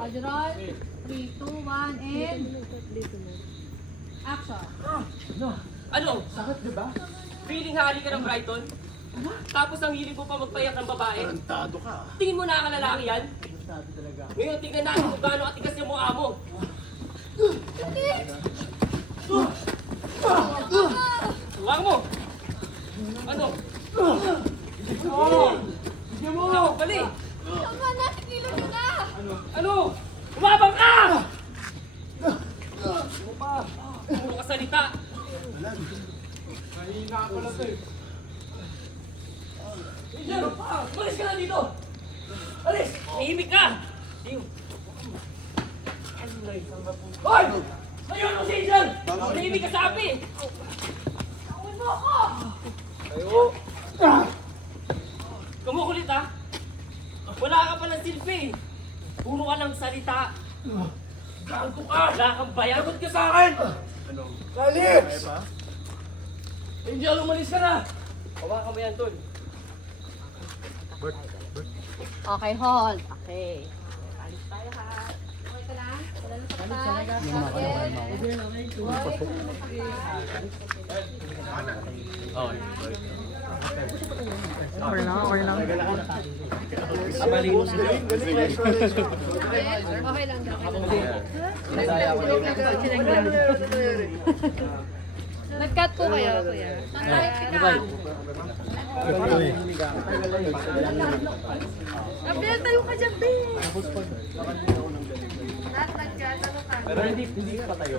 Adroll. 3, 2, 1, and... Action. Ano? Sakit, di ba? Feeling hari ka ng Brighton? Tapos ang hiling mo pa magpayak ng babae? Tarantado ka. Tingin mo nakakalaki yan? Tarantado talaga. Ngayon, tingnan natin kung gaano katigas yung mukha mo. Huwag mo! Ano? Bigyan mo! Tawag pala eh! Tama na, tigilan nyo na! Ano? Umabang ka! Ano pa? Puro ka salita. Mahina ka pala to eh. Angel! Umalis ka na dito! Alis! Mahimik ka! Dio! Hoy! Ayun mo si Angel! Mahimik ka sa api! Tawin mo ako! Ayo! Kumukulit ha? Wala ka palang silbi! Puro ka ng salita! Gago ka! Wala kang bayan! Sagot ka sa akin! Ano? Alis! Angel, umalis ka na! Hawakan mo yan, Tol. Okay, hold. Okay. Alis tayo ha. Okay ka lang? Wala na saktan? Okay lang. Okay lang daw. Nag-cut po kayo, kuya. Abel, tayo ka dyan, Ben! Lahat nag-cut, ano ka? Pero hindi ka patayo.